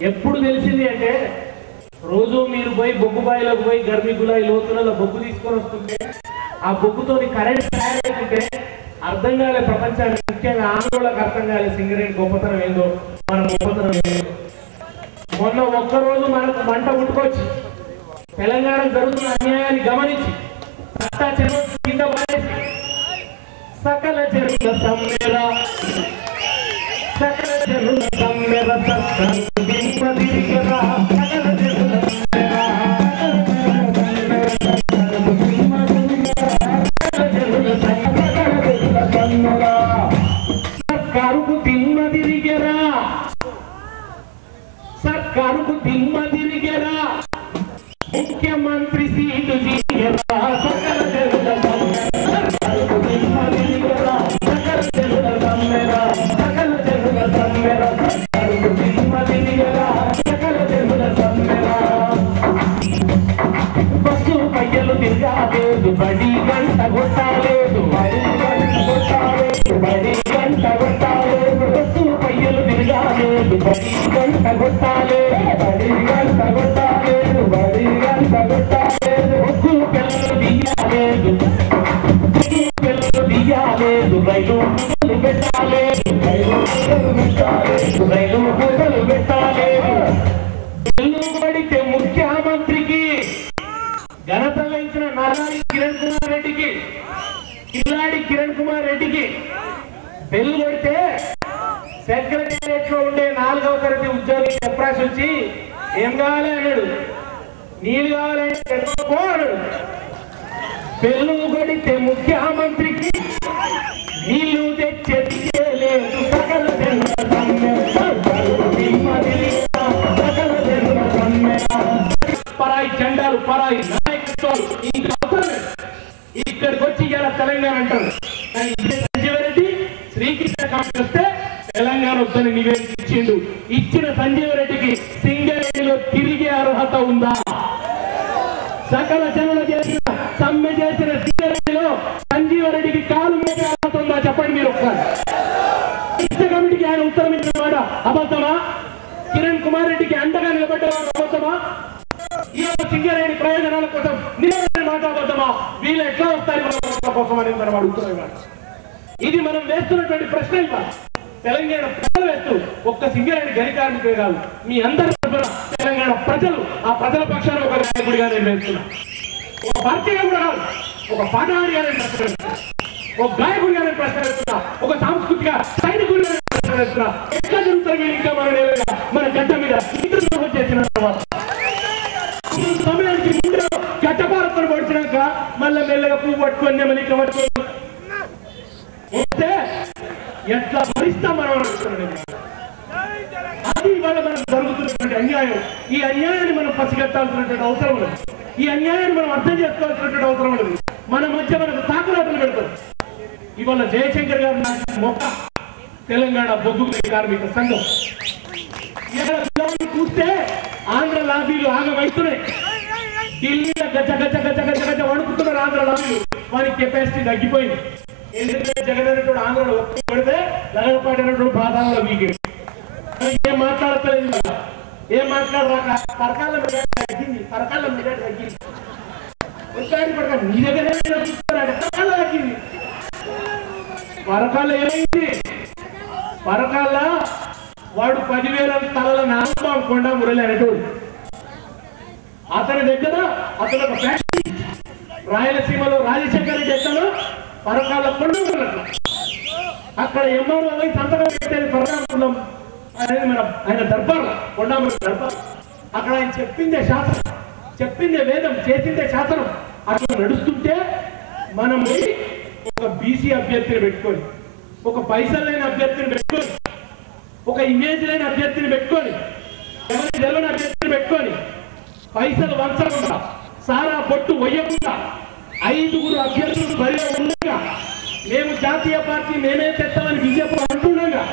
ఎప్పుడు తెలిసింది అంటే, రోజు మీరు పోయి బొగ్గు బాయిలోకి పోయి గర్మికులాయి లోతులలో బొగ్గు తీసుకొని వస్తుంటే ఆ బొగ్గుతో కరెంట్ తయారైతుంటే అర్థం కాలే ప్రపంచానికి, ముఖ్యంగా ఆందోళనకు అర్థం కాలే సింగరేణి గొప్పతనం ఏందో, మన గొప్పతనం ఏందో. మొన్న ఒక్కరోజు మనకు మంట ఉట్టుకొచ్చి తెలంగాణ జరుగుతున్న అన్యాయాన్ని గమనించి సత్తా చెరువు కింద పడేసి సకల చెరువుల సమ్మెర, సకల చెరువుల సమ్మెర సర్కారుకు దిమ్మ తిరిగెరా, సర్కారుకు దిమ్మ తిరిగెరా, ముఖ్యమంత్రి సీటు దిగెరా, సకల చెరువుల సర్కారుకు దిమ్మ తిరిగెరా. పెళ్లి కొడితే సెక్రటేరియట్ లో ఉండే 4వ తరగతి ఉద్యోగి చెప్పరాసి వచ్చి ఏం కావాలి అన్నాడు. నీళ్ళు కావాలంటే అన్నాడు. పెళ్లి కొడితే ముఖ్యమంత్రికి నీళ్లు తెచ్చేలేదు సకల పరాయి జెండాలు పరాయి నాయకత్వాలు ఇంకా ఇక్కడికి వచ్చి ఇలా తెలంగాణ అంటారు. సంజీవ్ రెడ్డి శ్రీకృష్ణ కాంగ్రెస్ వస్తే తెలంగాణ వద్దని నివేదించిండు. ఇచ్చిన సంజీవ్ రెడ్డికి సింగరేణిలో తిరిగే అర్హత ఉందా? సకల జనుల చేసిన సమ్మె చేసిన సింగరేణిలో సంజీవ రెడ్డికి కాలు మీద అర్హత ఉందా? చెప్పండి మీరు ఒకసారి. కమిటీకి ఆయన ఉత్తరం ఇచ్చిన మాట అబద్ధమా? కిరణ్ కుమార్ రెడ్డికి అండగా నిలబడ్డవాడు అబద్ధమా? ఈ సింగరేణి ప్రయోజనాల కోసం నిలబడిన మాట అబద్ధమా? వీళ్ళు ఎట్లా వస్తారు కోసం అని మనం అడుగుతున్నాం. ఇది మనం వేస్తున్నటువంటి ప్రశ్న. ఇవ్వాలి తెలంగాణ ప్రజలు వేస్తూ ఒక్క సింగరేణి గని కార్మికులే కాదు, మీ అందరి తరఫున తెలంగాణ ప్రజలు ఆ ప్రజల పక్షాన ఒక నాయకుడిగా నేను వేస్తున్నా. ఒక పార్టీగా కూడా కాదు, ఒక పాటగాడిగా నేను ప్రశ్న వేస్తున్నా, ఒక గాయకుడిగా నేను ప్రశ్న వేస్తున్నా, ఒక సాంస్కృతిక సైనికుడిగా నేను ప్రశ్న వేస్తున్నా. ఎట్లా జరుగుతుంది ఇంకా మన నేరుగా మన గడ్డ మీద ఇతరులు చేసిన తర్వాత సమయానికి ముందు గడ్డపారతో పడిచినాక మళ్ళీ మెల్లగా పువ్వు పట్టుకొని నెమలిక పట్టుకొని వస్తే ఎట్లా భరిస్తాం మనం అనుకుంటున్నాం. అది ఇవాళ మనకు జరుగుతున్నటువంటి అన్యాయం. ఈ అన్యాయాన్ని మనం పసిగట్టాల్సినటువంటి అవసరం ఉంది. ఈ అన్యాయాన్ని మనం అర్థం చేసుకోవాల్సినటువంటి అవసరం ఉంది. మన మధ్య మనకు తాకులాటలు పెడతాం. ఇవాళ జయశంకర్ గారు మొక్క తెలంగాణ బొగ్గు కార్మిక సంఘం చూస్తే ఆంధ్ర లాబీలు ఆగమవుతున్నాయి. ఢిల్లీలో గజ గజ గజ గజ గజ వణుకుతున్నారు ఆంధ్ర లాబీలు. వారికి కెపాసిటీ తగ్గిపోయింది. ఎందుకంటే జగన్ అనేటువంటి ఆంధ్రలో ఒక్క పెడితే లగడపాటి అనేటువంటి బాధాలో మీకు ఏం మాట్లాడతలేదు. ఏం మాట్లాడరాక పరకాల మెజార్టీ తగ్గింది, పరకాల మెజార్టీ తగ్గింది. నీ దగ్గర తగ్గింది. పరకాల ఏమైంది? పరకాల వాడు 10,000 తలల నాగబాబు కొండ మురళి అనేటోడు. అతని దగ్గర అతను ఒక ఫ్యాక్టరీ రాయలసీమలో రాజశేఖర రెడ్డి ఎక్కడో పరకాల కొండ అక్కడ ఎంఆర్ఓ పోయి సంతకం పెట్టేది పరకాలం అనేది మన ఆయన దర్బార్ కొండామురళి దర్బార్. అక్కడ ఆయన చెప్పిందే శాసనం, చెప్పిందే వేదం, చేసిందే శాసనం. అట్లా నడుస్తుంటే మనం ఒక బీసీ అభ్యర్థిని పెట్టుకొని, ఒక పైసలు లేని అభ్యర్థిని పెట్టుకొని, ఒక ఇమేజ్ లేని అభ్యర్థిని పెట్టుకొని, ఎవరి తెలియని అభ్యర్థిని పెట్టుకొని పైసలు వంచకుండా సారా బొట్టు వయ్యకుండా 5గురు అభ్యర్థులు బరిలో ఉండగా మేము జాతీయ పార్టీ మేమే తెస్తామని బీజేపీ అంటుండగా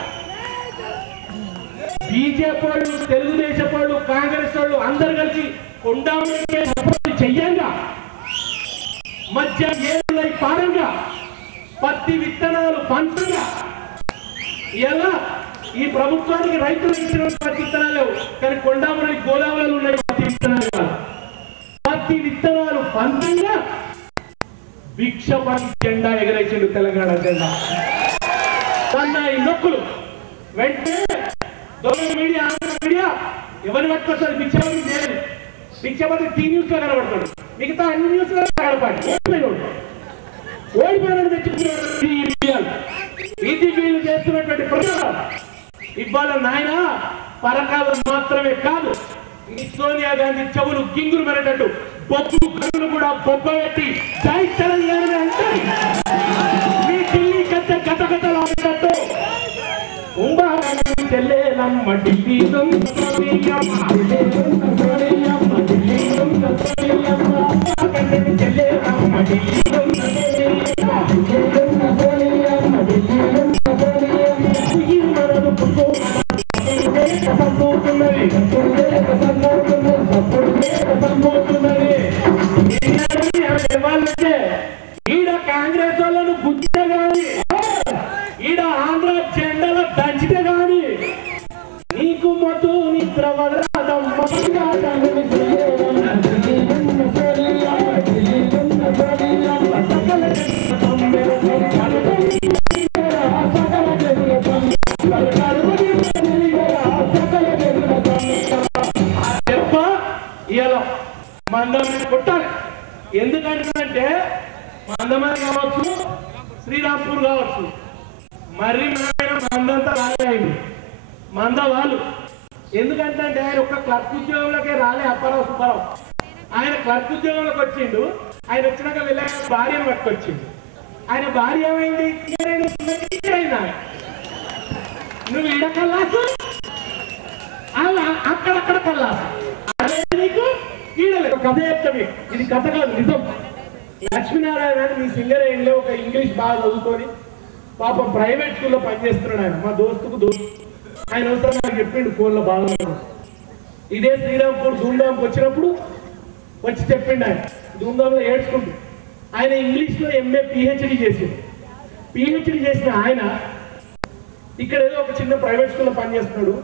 బీజేపీ వాళ్ళు, తెలుగుదేశం వాళ్ళు, కాంగ్రెస్ వాళ్ళు అందరు కలిసి కొండామురళి చెయ్యంగా మధ్య ఏళ్ళై పారంగా పత్తి విత్తనాలు పంచగా ఎలా ఈ ప్రభుత్వానికి రైతులు ఇచ్చిన పత్తి విత్తనాలు లేవు, కానీ కొండామురళి గోదావరిలో ఉన్నాయి పత్తి విత్తనాలు. పత్తి విత్తనాలు పంచగా భిక్షపతి జెండా ఎగరేసిండు తెలంగాణ జెండా. ఈ నొక్కులు వెంటనే దొంగ మీడియా, ఆంధ్ర మీడియా ఎవరిని పట్టుకొస్తారు? భిక్షపతి చేయదు. భిక్షపతి టీ న్యూస్ లో కనబడతాడు, మిగతా అన్ని న్యూస్ లో కనబడి ఓడిపోయినాడు తెచ్చుకున్నాడు. ఇది వీళ్ళు చేస్తున్నటువంటి ప్రచారం. ఇవాళ నాయన పరకాలు మాత్రమే కాదు, ఈ సోనియా గాంధీ చెవులు గింగులు మరేటట్టు బొబ్బు కన్నులు కూడా బొబ్బ పెట్టి జై తెలంగాణ అంటే మీ ఢిల్లీ కట్టే గతగతలాడేటట్టు చెల్లేనమ్మ ఢిల్లీ ఈడ కాంగ్రెస్ వాళ్ళను గుచ్చితే గాని, ఈడ ఆంధ్ర జెండాల దంచితే గాని నీకు మొత్తం నిద్ర వదలదమ్మ. మందమని కొట్టాలి. ఎందుకంటే మందమని కావచ్చు, శ్రీరాంపూర్ కావచ్చు, మర్రి మందంతా రాలేదు మంద వాళ్ళు. ఎందుకంటే ఆయన ఒక క్లర్క్ ఉద్యోగంలోకే రాలే అప్పారావు సుబ్బారావు. ఆయన క్లర్క్ ఉద్యోగంలోకి వచ్చిండు. ఆయన వచ్చినాక వెళ్ళాక భార్యను పట్టుకొచ్చిండు. ఆయన భార్య ఏమైంది? నువ్వు ఈడ కల్లాసు అలా అక్కడక్కడ కల్లాసు అదే నీకు ఈడలేదు. కథ చెప్తా మీకు, ఇది కథ కాదు నిజం. లక్ష్మీనారాయణ మీ సింగరేణిలో ఒక ఇంగ్లీష్ బాగా చదువుకొని పాపం ప్రైవేట్ స్కూల్లో పనిచేస్తున్నాడు. ఆయన మా దోస్తు ఆయన అవసరం నాకు చెప్పిండు ఫోన్లో బాగా. ఇదే శ్రీరాంపూర్ ధూమ్ధాంకి వచ్చినప్పుడు వచ్చి చెప్పిండు. ఆయన ధూమ్ధాంలో ఏడ్చుకుంటూ ఆయన ఇంగ్లీష్లో ఎంఏ పిహెచ్డి చేసిండు. పిహెచ్డి చేసిన ఆయన ఇక్కడ ఏదో ఒక చిన్న ప్రైవేట్ స్కూల్లో పనిచేస్తున్నాడు.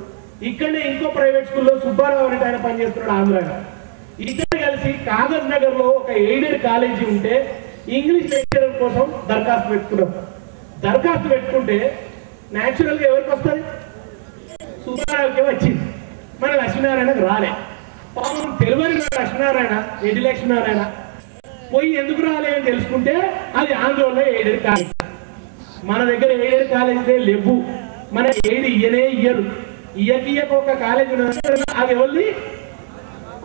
ఇక్కడనే ఇంకో ప్రైవేట్ స్కూల్లో సుబ్బారావు అనేటి ఆయన పనిచేస్తున్నాడు ఆంధ్రాలో. ఇద్దరు కలిసి కాగజ్ నగర్ లో ఒక ఎయిడెడ్ కాలేజీ ఉంటే ఇంగ్లీష్ లెక్చరర్ కోసం దరఖాస్తు పెట్టుకున్నాం. దరఖాస్తు పెట్టుకుంటే న్యాచురల్ గా ఎవరికి వస్తుంది? సుబ్బారావుకే వచ్చింది. మన లక్ష్మీనారాయణకు రాలే. పాపం తెలియని లక్ష్మీనారాయణ ఎడి లక్ష్మీనారాయణ పోయి ఎందుకు రాలే అని తెలుసుకుంటే అది ఆంధ్రలో ఎయిడెడ్ కాలేజ్. మన దగ్గర ఎయిడెడ్ కాలేజీ లేవు. మన ఎయిడ్ ఇయ్యనే ఇయ్యరు. ఇయ్యక ఒక కాలేజీ అది ఎవరిది?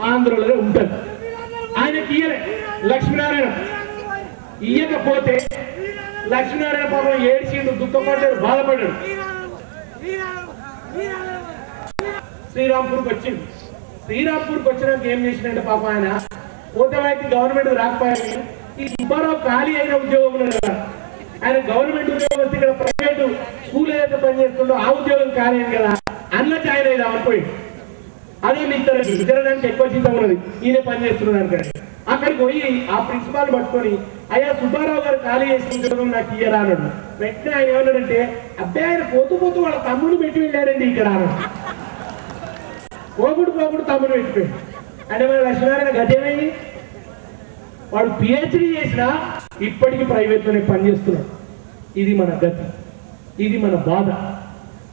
ఆంధ్రలో ఉంటుంది. ఆయనకి ఇయ్యలే లక్ష్మీనారాయణ. ఇయ్యకపోతే లక్ష్మీనారాయణ పాపం ఏడ్చిండు, దుఃఖపడ్డాడు, బాధపడ్డాడు. శ్రీరాంపూర్కి వచ్చింది. శ్రీరాంపూర్కి వచ్చినాక ఏం చేసినట్టు పాపం ఆయన పోతమైతే గవర్నమెంట్ రాకపోయాడు. ఈ సుబ్బారావు ఖాళీ అయిన ఉద్యోగం కదా, ఆయన గవర్నమెంట్ ఉద్యోగం వస్తే ఇక్కడ ప్రైవేటు స్కూల్ ఏదైతే పనిచేస్తుండో ఆ ఉద్యోగం ఖాళీ అయింది కదా, అందులో జాయిన్ అయినా అనుకోండి. అదే ఇస్తారు విచారణకి ఎక్కువ జీతం ఉన్నది, ఈయన పని చేస్తున్నాడు అనుకోండి. అక్కడికి పోయి ఆ ప్రిన్సిపాల్ పట్టుకొని అయ్యా సుబ్బారావు గారు ఖాళీ చేసిన ఉద్యోగం నాకు ఇయ్యరా అన్నాడు. వెంటనే ఆయన ఏమన్నాడంటే అబ్బాయి ఆయన పోతూ వాళ్ళ తమ్ముడు పెట్టి వెళ్ళాడండి ఇక్కడ అన్నాడు. పోగుడు తమ్ముడు పెట్టిపోయాడు. అంటే మన లక్ష్మీనారాయణ గతేమైంది? వాడు పిహెచ్డి చేసినా ఇప్పటికీ ప్రైవేట్లోనే పనిచేస్తున్నాడు. ఇది మన గతి, ఇది మన బాధ.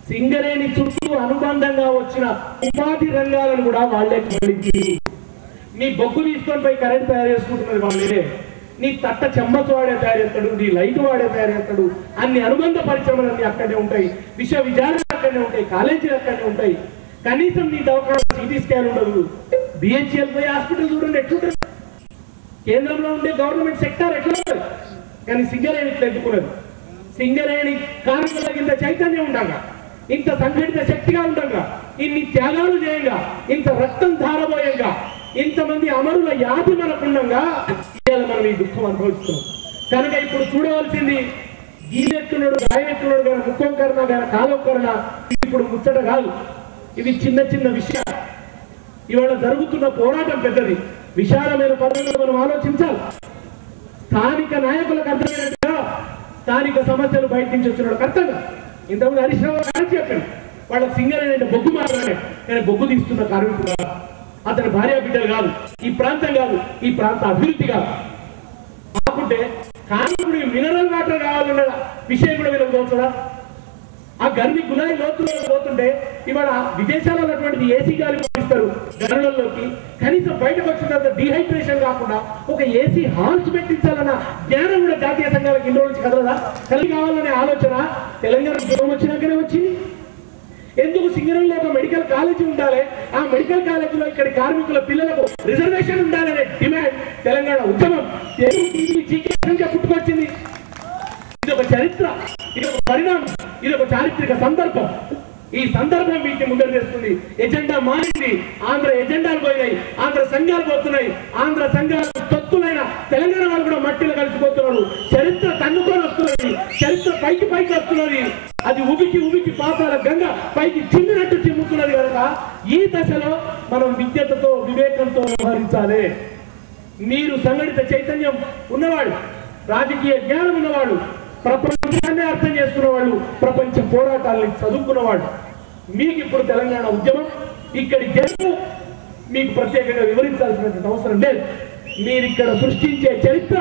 సింగరేణి చుట్టూ అనుబంధంగా వచ్చిన ఉపాధి రంగాలను కూడా వాళ్లే ఖండించి నీ బొగ్గు తీసుకొని పోయి కరెంట్ తయారు చేసుకుంటున్నది వాళ్ళే. నీ తట్ట చెమ్మచ్చు వాడే తయారు చేస్తాడు, నీ లైట్ వాడే తయారు చేస్తాడు. అన్ని అనుబంధ పరిశ్రమలు అన్ని అక్కడే ఉంటాయి, విశ్వవిద్యాలయాలు అక్కడే ఉంటాయి, కాలేజీలు అక్కడే ఉంటాయి. కనీసం నీ దవాఖాన సిటీ స్కాన్ ఉండదు. బిహెచ్ఎల్ పోయి హాస్పిటల్ చూడండి ఎట్లుంటుంది. కేంద్రంలో ఉండే గవర్నమెంట్ సెక్టార్ ఎట్లా ఉంటుంది. కానీ సింగరేణి ఇట్లా ఎత్తుకున్నది. సింగరేణి కార్మికులకు ఇంత చైతన్యం ఉండగా, ఇంత సంఘటిత శక్తిగా ఉండగా, ఇన్ని త్యాగాలు చేయంగా, ఇంత రక్తం ధారబోయంగా, ఇంతమంది అమరుల యాది మనకుండగా ఇవాళ మనం ఈ దుఃఖం అనుభవిస్తున్నాం. కనుక ఇప్పుడు చూడవలసింది గీనెత్తున్నాడు, గాయనెత్తున్నాడు కానీ ముఖం కరణ కానీ కాలం కరణ ఇప్పుడు ముచ్చట కాదు. ఇవి చిన్న చిన్న విషయాలు. ఇవాళ జరుగుతున్న పోరాటం పెద్దది, విశాలమైన పద్ధతిలో మనం ఆలోచించాలి. స్థానిక నాయకులకు అర్థమైనట్టుగా స్థానిక సమస్యలు బయట నుంచి వచ్చిన అర్థంగా ఇంతకుముందు హరీష్ రావు గారు చెప్పాడు. వాళ్ళ సింగరేణి అంటే బొగ్గు మాత్రమే, కానీ బొగ్గు తీస్తున్న కార్మికుడు కాదు, అతని భార్య బిడ్డలు కాదు, ఈ ప్రాంతం కాదు, ఈ ప్రాంత అభివృద్ధి కాదు. కాకుంటే కార్మికుడికి మినరల్ వాటర్ కావాలన్న విషయం కూడా వీళ్ళకి తెలుసుదా? ఆ గర్మి గులాయి లోతుల్లో పోతుంటే ఇవాళ విదేశాల్లో ఉన్నటువంటి ఏసీ గాలి పంపిస్తారు గనులలోకి. కనీసం బయటకు వచ్చిన తర్వాత డిహైడ్రేషన్ కాకుండా ఒక ఏసీ హాల్స్ పెట్టించాలన్న జ్ఞానం కూడా జాతీయ సంఘాలకు ఇన్ని రోజు కదలదా? కలిగి కావాలనే ఆలోచన తెలంగాణ ఉద్యమం వచ్చినాకనే వచ్చింది. ఎందుకు సింగరేణిలో ఒక మెడికల్ కాలేజీ ఉండాలి, ఆ మెడికల్ కాలేజీలో ఇక్కడ కార్మికుల పిల్లలకు రిజర్వేషన్ ఉండాలనే డిమాండ్ తెలంగాణ ఉద్యమం పుట్టుకొచ్చింది. ఇది ఒక చరిత్ర, ఇది ఒక పరిణామం, ఇది ఒక చారిత్రక సందర్భం. ఈ సందర్భం వీటిని ముందర చేస్తుంది. ఎజెండా మారింది, ఆంధ్ర ఎజెండాలు పోయినాయి, ఆంధ్ర సంఘాలు పోతున్నాయి, ఆంధ్ర సంఘాలు తొత్తులైన తెలంగాణ వాళ్ళు కూడా మట్టిలో కలిసిపోతున్నారు. చరిత్ర తన్నుకొని వస్తున్నది, చరిత్ర పైకి వస్తున్నది. అది ఉబికి పాతాల గంగ పైకి చిమ్మినట్టు చిమ్ముతున్నది. కనుక ఈ దశలో మనం విద్యతో వివేకంతో వ్యవహరించాలి. మీరు సంఘటిత చైతన్యం ఉన్నవాడు, రాజకీయ జ్ఞానం ఉన్నవాడు, ప్రపంచాన్ని అర్థం చేసుకున్నవాళ్ళు, ప్రపంచ పోరాటాలని చదువుకున్నవాడు, మీకు ఇప్పుడు తెలంగాణ ఉద్యమం ఇక్కడి జన్మ మీకు ప్రత్యేకంగా వివరించాల్సినటువంటి అవసరం లేదు. మీరు ఇక్కడ సృష్టించే చరిత్ర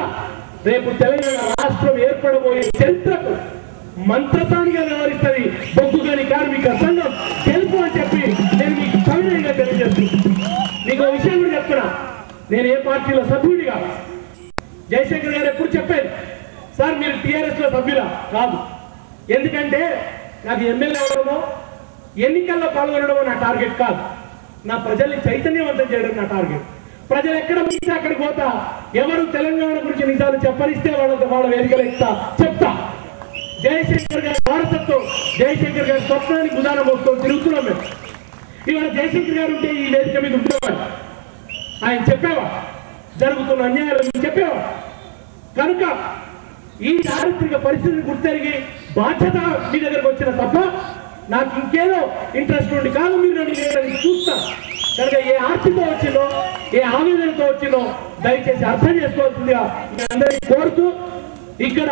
రేపు తెలంగాణ రాష్ట్రం ఏర్పడబోయే చరిత్రకు మంత్రసానిగా వ్యవహరిస్తుంది బొగ్గుగని కార్మిక సంఘం తెలుపు అని చెప్పి నేను మీకు సవినయంగా తెలియజేస్తున్నాను. మీకు ఒక విషయం కూడా చెప్తున్నా, నేను ఏ పార్టీలో సభ్యుడిగా, జయశంకర్ గారు ఎప్పుడు చెప్పారు, సార్ మీరు టీఆర్ఎస్ లో సభ్యులా? కాదు, ఎందుకంటే నాకు ఎమ్మెల్యే అవడమో ఎన్నికల్లో పాల్గొనడమో నా టార్గెట్ కాదు. నా ప్రజల్ని చైతన్యవంతం చేయడం నా టార్గెట్. ప్రజలు ఎక్కడ పోతే అక్కడికి పోతా, ఎవరు తెలంగాణ గురించి నిజాలు చెప్పనిస్తే వాళ్ళ వేదికలు ఎక్కుతా చెప్తా. జయశంకర్ గారి వారసత్వం, జయశంకర్ గారి స్వప్నాన్ని గుదాన మోసుకొని తిరుగుతున్నాం మేము. ఇవాళ జయశంకర్ గారు ఉంటే ఈ వేదిక మీద ఉండేవాడు. ఆయన చెప్పేవా జరుగుతున్న అన్యాయాలు చెప్పేవా? కనుక ఈ చారిత్రక పరిస్థితిని గుర్తెరిగి బాధ్యత మీ దగ్గరకు వచ్చిన తప్ప నాకు ఇంకేదో ఇంట్రెస్ట్ ఉండి కాదు. మీరు నన్ను నేను చూస్తా కనుక ఏ ఆర్తితో వచ్చిందో, ఏ ఆవేదనతో వచ్చిందో దయచేసి అర్థం చేసుకోవాల్సిందిగా మీ అందరికీ కోరుతూ, ఇక్కడ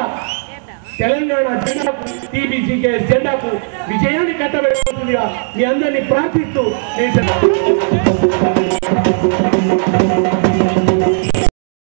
తెలంగాణ జెండాకు, TBGK జెండాకు విజయాన్ని కట్టబెట్టాల్సిందిగా మీ అందరినీ ప్రార్థిస్తూ నేను